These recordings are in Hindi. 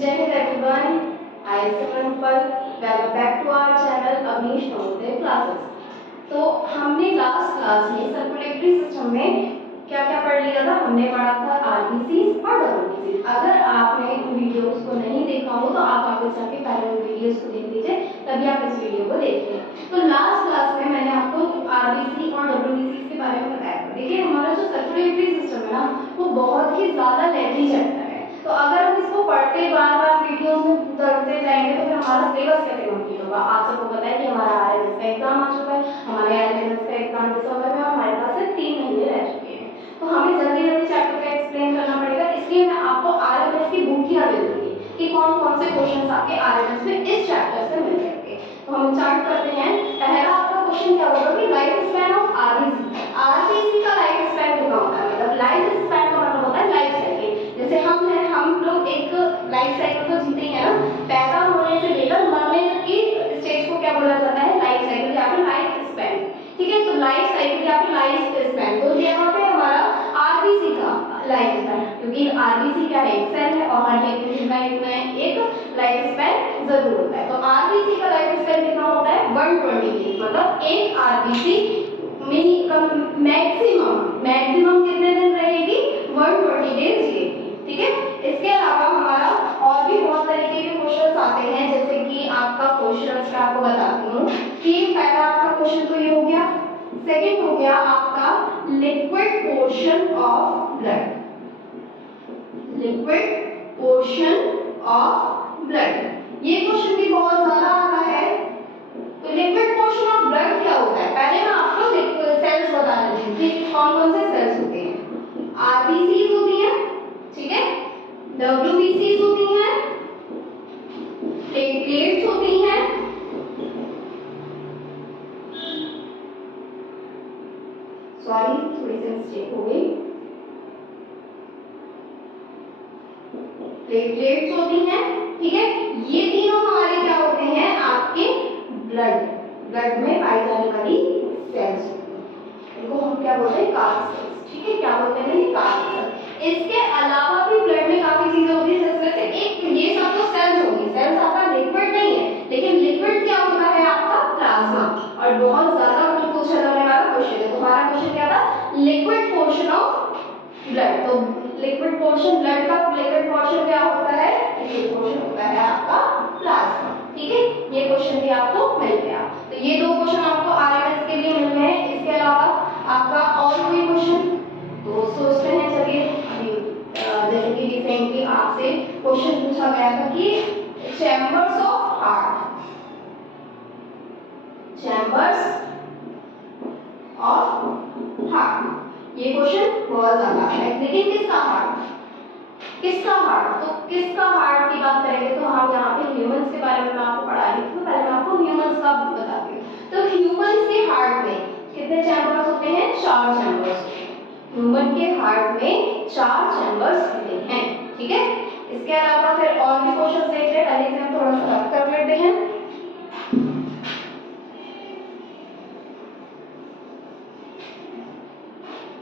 जय Hind everyone, I Simranpal, welcome back to our channel Avnish Navodaya classes. तो हमने लास्ट क्लास में सर्कुलेटरी सिस्टम में क्या क्या पढ़ लिया था। हमने पढ़ा था आरबीसी और डब्ल्यूबीसी। अगर आपने इन वीडियोस को नहीं देखा हो तो आप आगे जाके पहले वीडियोस को देख लीजिए, तभी आप इस वीडियो को देखिए। तो लास्ट क्लास में मैंने आपको आरबीसी और डब्ल्यूबीसी के बारे में बताया था। देखिए हमारा जो सर्कुलेटरी सिस्टम है ना, वो बहुत ही ज्यादा लेंथी चैप्टर है। तो अगर हम इसको पढ़ते बार-बार वीडियोस में उतरते जाएंगे तो फिर हमारा सिलेबस कैसे कंप्लीट होगा। आप सबको पता है कि हमारा आरएमएस का एग्जाम आ चुका है। हमारे आरएमएस का एग्जाम दिसंबर में हमारे पास से 3 महीने रह चुके हैं। तो हमें जल्दी-जल्दी चैप्टर का एक्सप्लेन करना पड़ेगा, इसलिए मैं आपको आरएमएस की बुकियां दे दूंगी कि कौन-कौन से क्वेश्चंस आपके आरएमएस में इस चैप्टर से मिल जाएंगे। तो हम स्टार्ट करते हैं। पहला आपका क्वेश्चन क्या होगा कि life span of RBC. RBC का लाइफ स्पैन कितना होता है, मतलब लाइफ स्पैन का मतलब होता है लाइफ साइकिल। जैसे हम लोग एक लाइफ साइकिल तो जीते हैं ना, पैदा होने से लेकर मरने तक की स्टेज को क्या बोला जाता है, लाइफ साइकिल या फिर लाइफ स्पैन। ठीक है, तो लाइफ साइकिल या फिर लाइफ स्पैन, तो यहाँ पे हमारा आरबीसी का लाइफ स्पैन, क्योंकि आरबीसी क्या है, एक सेल है और हर एक एक लाइफ स्पैन जरूर होता है। तो आरबीसी का लाइफ स्पैन कितना होता है, 120 डेज। मतलब एक आरबीसी मैक्सिमम कितने दिन रहेगी, 120 डेज रहेगी। ठीक है, इसके अलावा हमारा और भी बहुत तरीके के क्वेश्चंस आते हैं, जैसे कि आपका क्वेश्चंस मैं आपको बताती हूँ कि पहला आपका क्वेश्चन तो ये हो गया। सेकंड हो गया आपका liquid portion of blood. Liquid portion of blood, ये क्वेश्चन भी बहुत ज्यादा आता है। तो लिक्विड पोर्शन ऑफ ब्लड क्या होता है, पहले मैं आपको सेल्स बता देती हूँ कि कौन-कौन से सेल्स होते हैं। आरबीसीज होती हैं, ठीक है, डब्ल्यूबीसीज होती हैं, प्लेटलेट्स होती हैं, सॉरी थोड़ी सी मिस्टेक हो गई, प्लेटलेट्स होती हैं। ठीक है, ये तीनों हमारे क्या होते हैं, आपके ब्लड में पाई जाने वाली सेल्स होती हैं। इनको हम क्या बोलते हैं, कार्ड सेल्स। ठीक है, क्या बोलते हैं, कार्ड सेल्स। इसके अलावा भी ब्लड में काफी चीजें होती है, जिसमें से एक ये सब तो सेल्स होगी। सेल्स आपका लिक्विड नहीं है, लेकिन लिक्विड क्या होता है आपका, प्लाज्मा। और बहुत ज्यादा पूछा जाने वाला क्वेश्चन है। तुम्हारा क्वेश्चन क्या था, लिक्विड पोर्शन ऑफ ब्लड। तो लिक्विड पोर्शन, ब्लड का लिक्विड पोर्शन क्या होता है, लिक्विड पोर्शन होता है आपका प्लाज्मा। ठीक है, ये क्वेश्चन भी आपको मिल गया। तो ये दो क्वेश्चन आपको आरएमएस के लिए मिल गए हैं। इसके अलावा आपका और कोई क्वेश्चन तो सोचते हैं, चलिए अभी जैसे कि रिसेंटली आपसे क्वेश्चन पूछा गया था कि chambers of heart, chambers of heart, ये क्वेश्चन बहुत ज्यादा है। लेकिन किसका हार्ट, किसका हार्ट, तो किसका हार्ट की बात करेंगे तो हम यहाँ पे ह्यूमंस के बारे में मैं आपको पढ़ा रही थी। तो पहले मैं आपको ह्यूमंस का बताती हूँ। तो ह्यूमंस के हार्ट में कितने चैम्बर्स होते हैं, 4 चैम्बर्स। ह्यूमन के हार्ट में 4 चैम्बर्स होते हैं। ठीक है, इसके अलावा फिर और भी क्वेश्चन देख ले, पहले से हम थोड़ा सा रफ कर लेते हैं।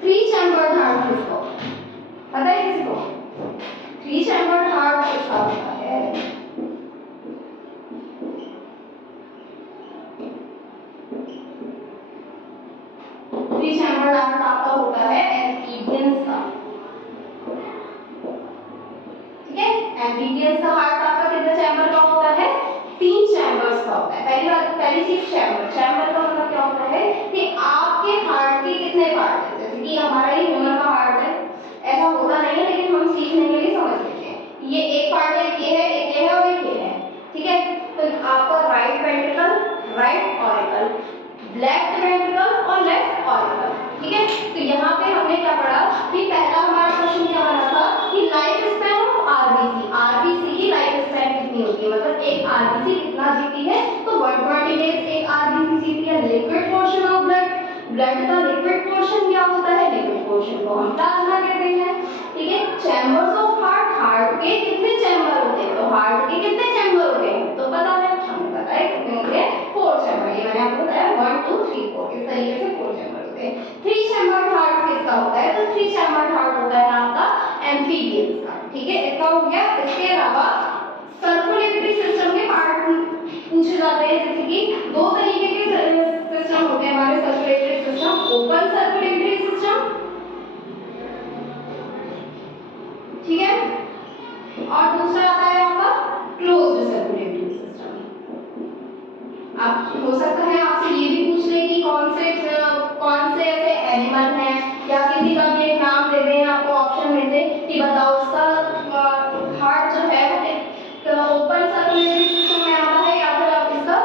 3 चैम्बर्ड हार्ट किसको पता है, किसको 3 चैम्बर्ड हार्ट किसका होता है, चैम्बर्ड हार्ट आपका होता है एम्फीबियंस का। ठीक है, एम्फीबियंस का हार्ट आपका कितने चैम्बर का होता है, 3 चैम्बर्स का होता है। पहली चीज चैम्बर। चैम्बर का मतलब क्या होता है कि आपके हार्ट के कितने पार्ट हैं। जैसे कि हमारा ये ह्यूमन का हार्ट है, ऐसा होता नहीं है लेकिन हम सीखने के लिए समझ लेते हैं। ये एक पार्ट है, एक ये है, एक ये है और एक ये है। ठीक है, तो आपका right ventricle, right auricle, left ventricle और लेफ्ट ऑरिकल। ठीक है, तो यहाँ पे हमने क्या पढ़ा कि पहला हमारा क्वेश्चन क्या बना था कि life span of RBC. RBC की लाइफ स्पैन कितनी होती है, मतलब एक आरबीसी कितना जीती है, तो 120 डेज एक आरबीसी जीती है। Liquid portion of blood, blood का लिक्विड पोर्शन क्या होता है, लिक्विड पोर्शन को हम प्लाज्मा कहते हैं। ठीक है, चैम्बर्स ऑफ हार्ट, हार्ट के कितने चैम्बर होते हैं, तो हार्ट के कितने चैम्बर होते हैं, तो पता है, हमें पता है कितने होते हैं, 4 चैम्बर। ये मैंने आपको बताया 1 2 3 4, इस तरीके से 4 चैम्बर होते हैं। 3 चैम्बर्ड हार्ट किसका होता है, तो 3 चैम्बर्ड हार्ट होता है आपका एम्फीबियंस का। ठीक है, इतना हो गया। इसके अलावा आप हो सकता है आपसे ये भी पूछ ले कि कौन से ऐसे एनिमल हैं, या किसी का भी एक नाम दे दें आपको ऑप्शन में से कि बताओ इसका हार्ट जो है वो ओपन सर्कुलेटरी सिस्टम में आता है या फिर आप इसका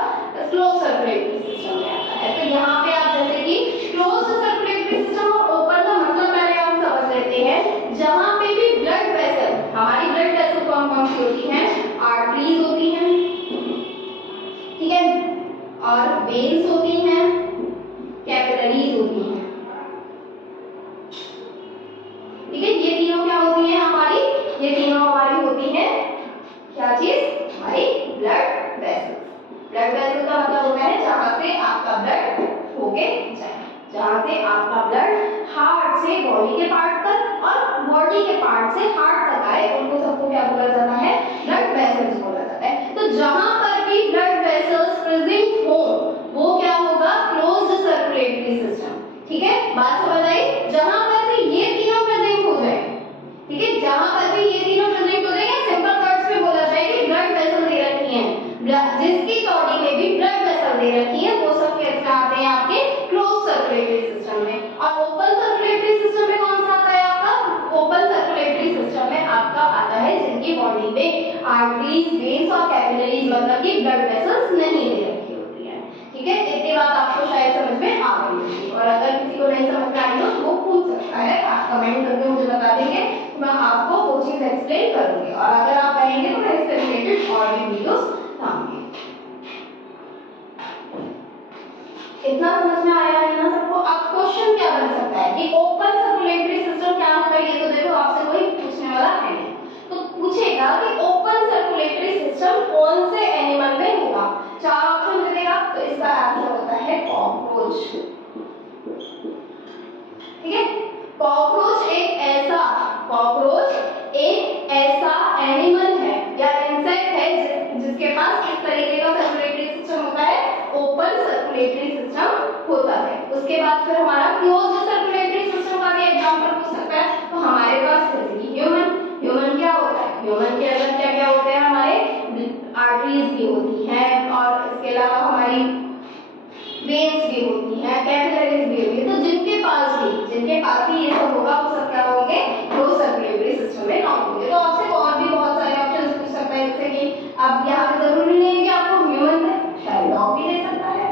क्लोज सर्कुलेटरी सिस्टम में आता है। तो यहाँ पे आप जैसे कि क्लोज सर्कुलेटरी सिस्टम और ओपन का मतलब पहले हम समझ लेते हैं। जहाँ पे भी ब्लड वेसल, हमारी ब्लड वेसल कौन कौन सी होती हैं? आर्टरीज होती हैं, ठीक है, और वेन्स होती हैं, कैपिलरीज होती हैं, ठीक है। ये तीनों क्या होती हैं हमारी? ये तीनों हमारी होती हैं क्या चीज? हमारी ब्लड वेसल। ब्लड वेसल का मतलब होता है जहां से आपका ब्लड होके जाए, जहां से आपका ब्लड हार्ट से बॉडी के पार्ट तक और बॉडी के पार्ट से हार्ट तक आए, उनको सबको क्या बोला जाता है? ब्लड वेसल्स बोला जाता है। तो जहां पर भी ब्लड वेसल्स प्रेजेंट हो वो क्या होगा? क्लोज्ड सर्कुलेटरी सिस्टम, ठीक है। बात समझ आई? जहां पर भी ये तीनों प्रेजेंट हो जाए, ठीक है, जहां पर भी ये तीनों प्रेजेंट हो जाए, या सिंपल वर्ड्स में बोला जाए कि ब्लड वेसल दे रखी है, जिसकी बॉडी में भी ब्लड वेसल दे रखी है, वो सब कैसे आते हैं? आपके क्लोज सर्कुलेटरी सिस्टम में। और ओपन सर्कुलेटरी सिस्टम में कौन सा आता है आपका? ओपन सर्कुलेटरी सिस्टम में आपका आता है जिनकी बॉडी में आर्टरीज, वेन्स और कैपिलरीज मतलब कि ब्लड वेसल्स नहीं दे रखी होती है, ठीक है। इतनी बात आपको शायद समझ में आ गई होगी, और अगर किसी को नहीं समझ में आई हो तो वो पूछ सकता है, आप कमेंट करके मुझे बता देंगे, मैं आपको वो चीज एक्सप्लेन करूंगी। और अगर आप कहेंगे तो मैं इससे रिलेटेड और भी वीडियोस लाऊंगी। इतना समझ में आया है ना सबको? अब क्वेश्चन क्या बन सकता है कि ओपन सर्कुलेटरी सिस्टम क्या होता है? ये तो देखो आपसे कोई पूछने वाला है नहीं, तो पूछेगा कि ओपन सर्कुलेटरी सिस्टम कौन से एनिमल में होगा? 4 ऑप्शन दे देगा, तो इसका आंसर होता है कॉकरोच, ठीक है। कॉकरोच एक ऐसा एनिमल है या इंसेक्ट है जिसके पास इस तरीके का सर्कुलेटरी सिस्टम होता है, ओपन सर्कुलेटरी सिस्टम होता है। उसके बाद फिर हमारा क्लोज्ड सर्कुलेटरी सिस्टम का भी एग्जांपल पूछ सकता है। तो हमारे पास जैसे कि ह्यूमन क्या होता है? ह्यूमन के अंदर क्या क्या होते हैं? हमारे आर्टरीज भी होती हैं, और इसके अलावा हमारी वेन्स भी होती हैं, कैपिलरीज भी होती है। तो जिनके पास भी ये सब होगा वो सब क्या होंगे? क्लोज सर्कुलेटरी सिस्टम में काउंट होंगे। तो आपसे और भी बहुत सारे ऑप्शंस पूछ सकता है, जैसे कि अब यहाँ पे जरूरी नहीं है कि आपको ह्यूमन में, शायद डॉग भी दे सकता है,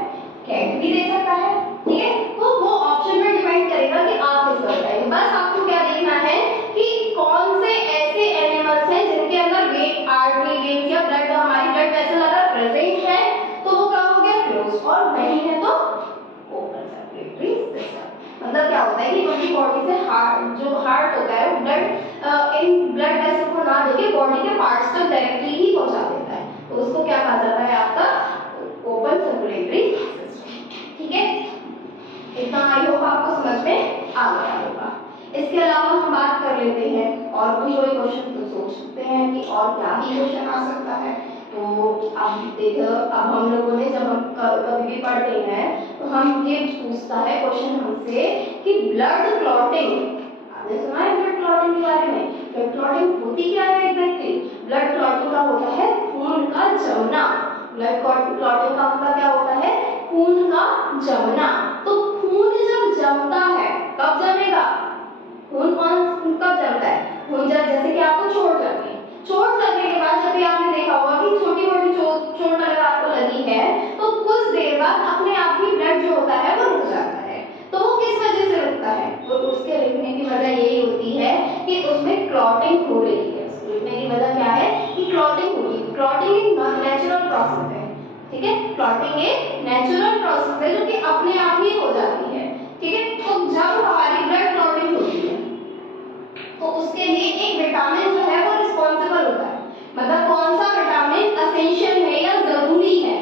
कैट भी दे सकता है, ठीक है। तो वो ऑप्शन में डिपेंड करेगा कि आप किसका बताएंगे। बस आपको क्या देखना है कि कौन से ऐसे एनिमल्स हैं जिनके अंदर वेन, आर्टरी, वेन या ब्लड, हमारी ब्लड वेसल अगर प्रेजेंट है तो वो क्या हो गया? क्लोज, और नहीं है तो ओपन सर्कुलेटरी सिस्टम। मतलब क्या होता है कि उनकी बॉडी से हार्ट होता है वो ब्लड इन ब्लड वेसल को ना देके बॉडी के पार्ट्स तक डायरेक्टली ही पहुंचा देता है, तो उसको क्या कहा जाता है? आपका ओपन सर्कुलेटरी सिस्टम, ठीक है। इतना आई होप आपको समझ में आ गया होगा। इसके अलावा हम बात कर लेते हैं और कोई क्वेश्चन तो सोच सकते हैं कि और क्या ही क्वेश्चन आ सकता है। तो अब देखो, अब हम लोगों ने जब हम कभी भी पढ़ते हैं तो हम ये पूछता है क्वेश्चन हमसे कि ब्लड क्लॉटिंग, आपने सुना है ब्लड क्लॉटिंग के बारे में? ब्लड क्लॉटिंग होती क्या है एग्जैक्टली? ब्लड क्लॉटिंग का होता है खून का जमना। ब्लड क्लॉटिंग का मतलब क्या होता है? खून का जमना। तो खून जब जमता है, कब जमेगा? खून कब जमता है? खून जब, जैसे कि आपको चोट लगी, चोट लगने के बाद जब भी आपने देखा होगा कि छोटी मोटी चोट अगर आपको लगी है तो कुछ देर बाद अपने आप ही ब्लड जो होता है वो रुक जाता है। तो वो किस वजह से रुकता है? तो उसके रुकने की वजह यही होती है कि उसमें क्लॉटिंग हो रही है। उसके रुकने की वजह क्या है? कि क्लॉटिंग हो रही है। क्लॉटिंग एक नेचुरल प्रोसेस है, ठीक है। क्लॉटिंग एक नेचुरल प्रोसेस है जो कि अपने आप ही हो जाती है, ठीक है। तो जब हमारी ब्लड क्लॉटिंग होती है तो उसके लिए एक विटामिन जो है वो रिस्पॉन्सिबल होता है। मतलब कौन सा विटामिन एसेंशियल है या जरूरी है?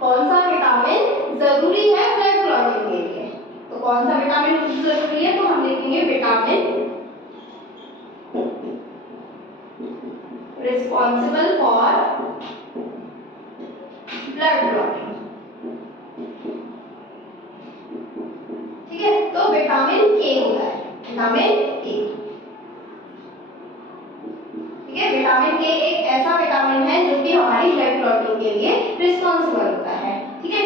कौन सा विटामिन जरूरी है ब्लड क्लॉटिंग के लिए? तो कौन सा विटामिन जरूरी है? तो हम लिखेंगे vitamin responsible for blood clotting, ठीक है। तो विटामिन के होता है, विटामिन के, ठीक है। विटामिन के एक ऐसा विटामिन है जो कि हमारी ब्लड क्लॉटिंग के लिए रिस्पॉन्सिबल होता है, ठीक है।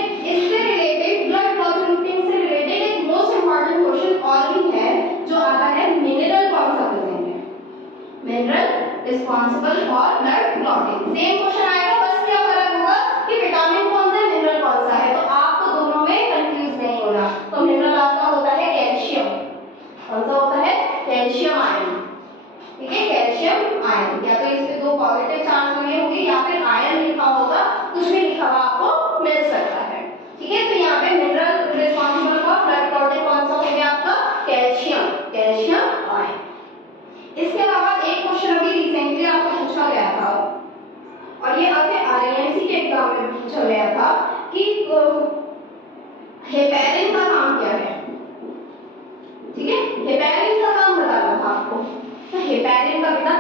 Responsible for blood clotting. Same question आएगा, बस क्या फर्क होगा कि विटामिन कौन सा है, मिनरल कौन सा है। तो आपको दोनों में कंफ्यूज नहीं होना। तो मिनरल आपका होता है कैल्शियम। कौन सा होता है? Calcium ion. ठीक है, कैल्शियम आयन। या तो इसके दो पॉजिटिव चार्ज बने होंगे या फिर आयन लिखा होगा, कुछ भी लिखा हुआ आपको मिल सकता है। ठीक है, तो यहाँ पे mineral responsible for blood clotting कौन सा हो गया आपका? Calcium, calcium ion. इसके अलावा एक क्वेश्चन अभी रिसेंटली आपको पूछा गया था और ये आपके आईएमसी के एग्जाम में पूछा गया था कि हेपेरिन का काम क्या है। ठीक है, हेपेरिन का काम बताना था आपको। तो हेपेरिन का बेटा